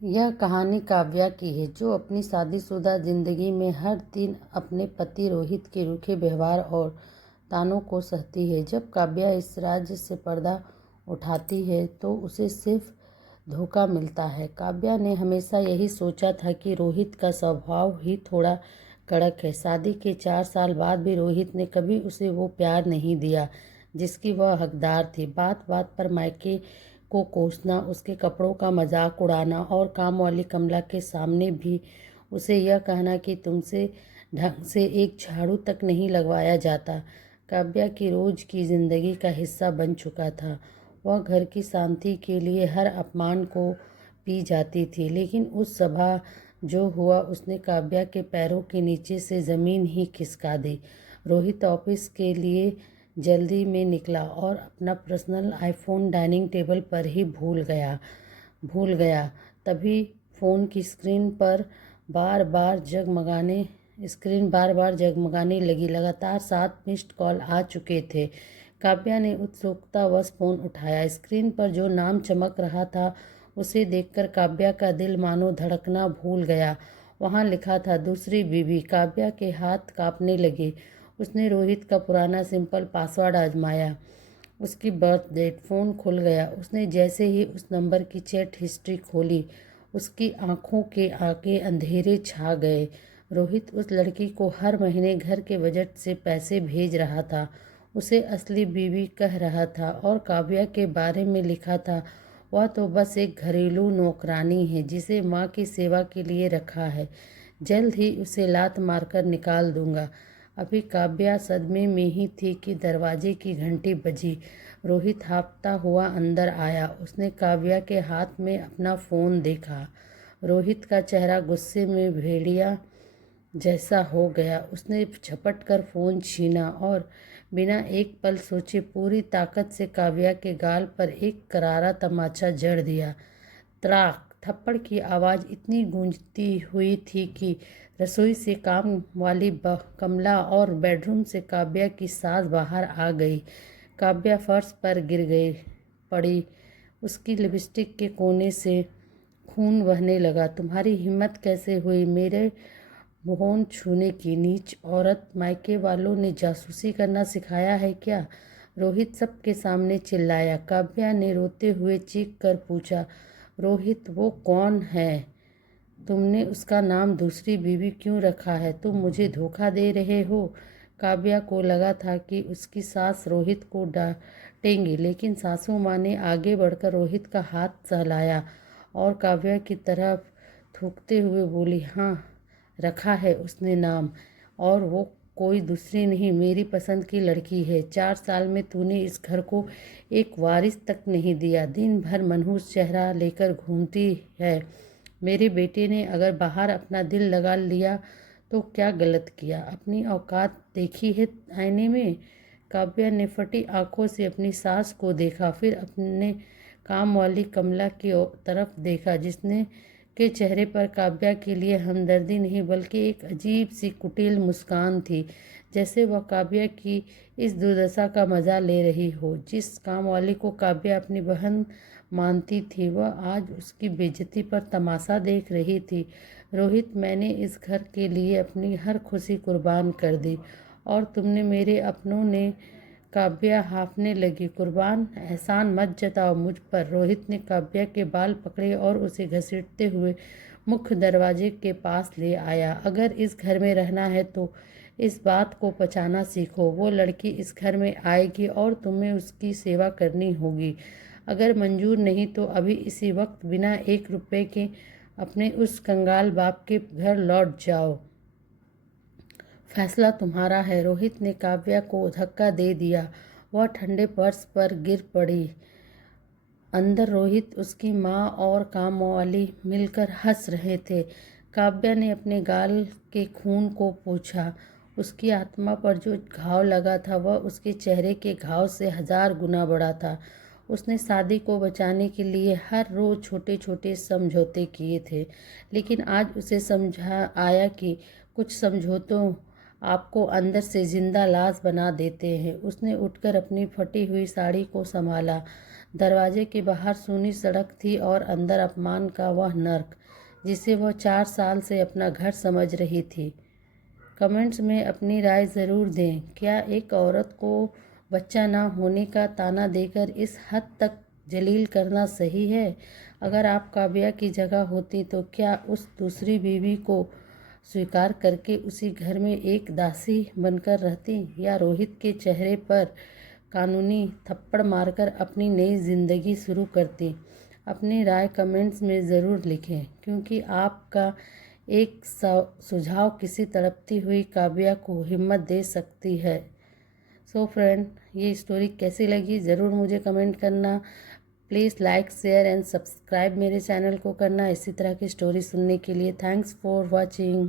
यह कहानी काव्या की है, जो अपनी शादीशुदा जिंदगी में हर दिन अपने पति रोहित के रूखे व्यवहार और तानों को सहती है। जब काव्या इस राज्य से पर्दा उठाती है तो उसे सिर्फ धोखा मिलता है। काव्या ने हमेशा यही सोचा था कि रोहित का स्वभाव ही थोड़ा कड़क है। शादी के 4 साल बाद भी रोहित ने कभी उसे वो प्यार नहीं दिया जिसकी वह हकदार थी। बात बात पर मायके को कोसना, उसके कपड़ों का मजाक उड़ाना और काम वाली कमला के सामने भी उसे यह कहना कि तुमसे ढंग से एक झाड़ू तक नहीं लगवाया जाता, काव्या की रोज की जिंदगी का हिस्सा बन चुका था। वह घर की शांति के लिए हर अपमान को पी जाती थी, लेकिन उस सभा जो हुआ उसने काव्या के पैरों के नीचे से ज़मीन ही खिसका दी। रोहित ऑफिस के लिए जल्दी में निकला और अपना पर्सनल आईफोन डाइनिंग टेबल पर ही भूल गया। तभी फ़ोन की स्क्रीन बार बार जगमगाने लगी। लगातार 7 मिस्ड कॉल आ चुके थे। काव्या ने उत्सुकतावश फ़ोन उठाया। स्क्रीन पर जो नाम चमक रहा था उसे देखकर काव्या का दिल मानो धड़कना भूल गया। वहाँ लिखा था, दूसरी बीवी। काव्या के हाथ कांपने लगे। उसने रोहित का पुराना सिंपल पासवर्ड आजमाया। उसकी बर्थ डेट। फ़ोन खुल गया। उसने जैसे ही उस नंबर की चैट हिस्ट्री खोली, उसकी आंखों के आगे अंधेरे छा गए। रोहित उस लड़की को हर महीने घर के बजट से पैसे भेज रहा था, उसे असली बीवी कह रहा था, और काव्या के बारे में लिखा था, वह तो बस एक घरेलू नौकरानी है जिसे माँ की सेवा के लिए रखा है। जल्द ही उसे लात मारकर निकाल दूंगा। अभी काव्या सदमे में ही थी कि दरवाजे की घंटी बजी। रोहित हाँफता हुआ अंदर आया। उसने काव्या के हाथ में अपना फ़ोन देखा। रोहित का चेहरा गुस्से में भेड़िया जैसा हो गया। उसने झपट कर फ़ोन छीना और बिना एक पल सोचे पूरी ताकत से काव्या के गाल पर एक करारा तमाचा जड़ दिया। त्राक! थप्पड़ की आवाज़ इतनी गूंजती हुई थी कि रसोई से काम वाली कमला और बेडरूम से काव्या की सास बाहर आ गई। काव्या फर्श पर पड़ी। उसकी लिपस्टिक के कोने से खून बहने लगा। तुम्हारी हिम्मत कैसे हुई मेरे फोन छूने की, नीच औरत! मायके वालों ने जासूसी करना सिखाया है क्या? रोहित सबके सामने चिल्लाया। काव्या ने रोते हुए चीख कर पूछा, रोहित वो कौन है? तुमने उसका नाम दूसरी बीवी क्यों रखा है? तुम मुझे धोखा दे रहे हो। काव्या को लगा था कि उसकी सास रोहित को डांटेंगी, लेकिन सासू माँ ने आगे बढ़कर रोहित का हाथ सहलाया और काव्या की तरफ थूकते हुए बोली, हाँ, रखा है उसने नाम, और वो कोई दूसरी नहीं, मेरी पसंद की लड़की है। 4 साल में तूने इस घर को एक वारिस तक नहीं दिया। दिन भर मनहूस चेहरा लेकर घूमती है। मेरे बेटे ने अगर बाहर अपना दिल लगा लिया तो क्या गलत किया? अपनी औकात देखी है आईने में? काव्या ने फटी आंखों से अपनी सास को देखा, फिर अपने काम वाली कमला की तरफ देखा, जिसने के चेहरे पर काव्या के लिए हमदर्दी नहीं बल्कि एक अजीब सी कुटिल मुस्कान थी, जैसे वह काव्या की इस दुर्दशा का मजा ले रही हो। जिस काम वाली को काव्या अपनी बहन मानती थी, वह आज उसकी बेइज्जती पर तमाशा देख रही थी। रोहित, मैंने इस घर के लिए अपनी हर खुशी कुर्बान कर दी, और तुमने मेरे अपनों ने? काव्या हाँफने लगी। कुर्बान? एहसान मत जताओ मुझ पर। रोहित ने काव्या के बाल पकड़े और उसे घसीटते हुए मुख्य दरवाजे के पास ले आया। अगर इस घर में रहना है तो इस बात को पचाना सीखो। वो लड़की इस घर में आएगी और तुम्हें उसकी सेवा करनी होगी। अगर मंजूर नहीं तो अभी इसी वक्त बिना 1 रुपए के अपने उस कंगाल बाप के घर लौट जाओ। फैसला तुम्हारा है। रोहित ने काव्या को धक्का दे दिया। वह ठंडे फर्श पर गिर पड़ी। अंदर रोहित, उसकी माँ और कामवाली मिलकर हंस रहे थे। काव्या ने अपने गाल के खून को पोंछा। उसकी आत्मा पर जो घाव लगा था वह उसके चेहरे के घाव से 1000 गुना बड़ा था। उसने शादी को बचाने के लिए हर रोज छोटे छोटे समझौते किए थे, लेकिन आज उसे समझा आया कि कुछ समझौतों आपको अंदर से जिंदा लाश बना देते हैं। उसने उठकर अपनी फटी हुई साड़ी को संभाला। दरवाजे के बाहर सूनी सड़क थी और अंदर अपमान का वह नर्क जिसे वह 4 साल से अपना घर समझ रही थी। कमेंट्स में अपनी राय ज़रूर दें। क्या एक औरत को बच्चा ना होने का ताना देकर इस हद तक जलील करना सही है? अगर आप काव्या की जगह होती तो क्या उस दूसरी बीवी को स्वीकार करके उसी घर में एक दासी बनकर रहती, या रोहित के चेहरे पर कानूनी थप्पड़ मारकर अपनी नई ज़िंदगी शुरू करती? अपनी राय कमेंट्स में ज़रूर लिखें, क्योंकि आपका एक सुझाव किसी तड़पती हुई काव्या को हिम्मत दे सकती है। सो फ्रेंड, ये स्टोरी कैसी लगी ज़रूर मुझे कमेंट करना। Please like, share and subscribe मेरे चैनल को करना इसी तरह की स्टोरी सुनने के लिए। Thanks for watching.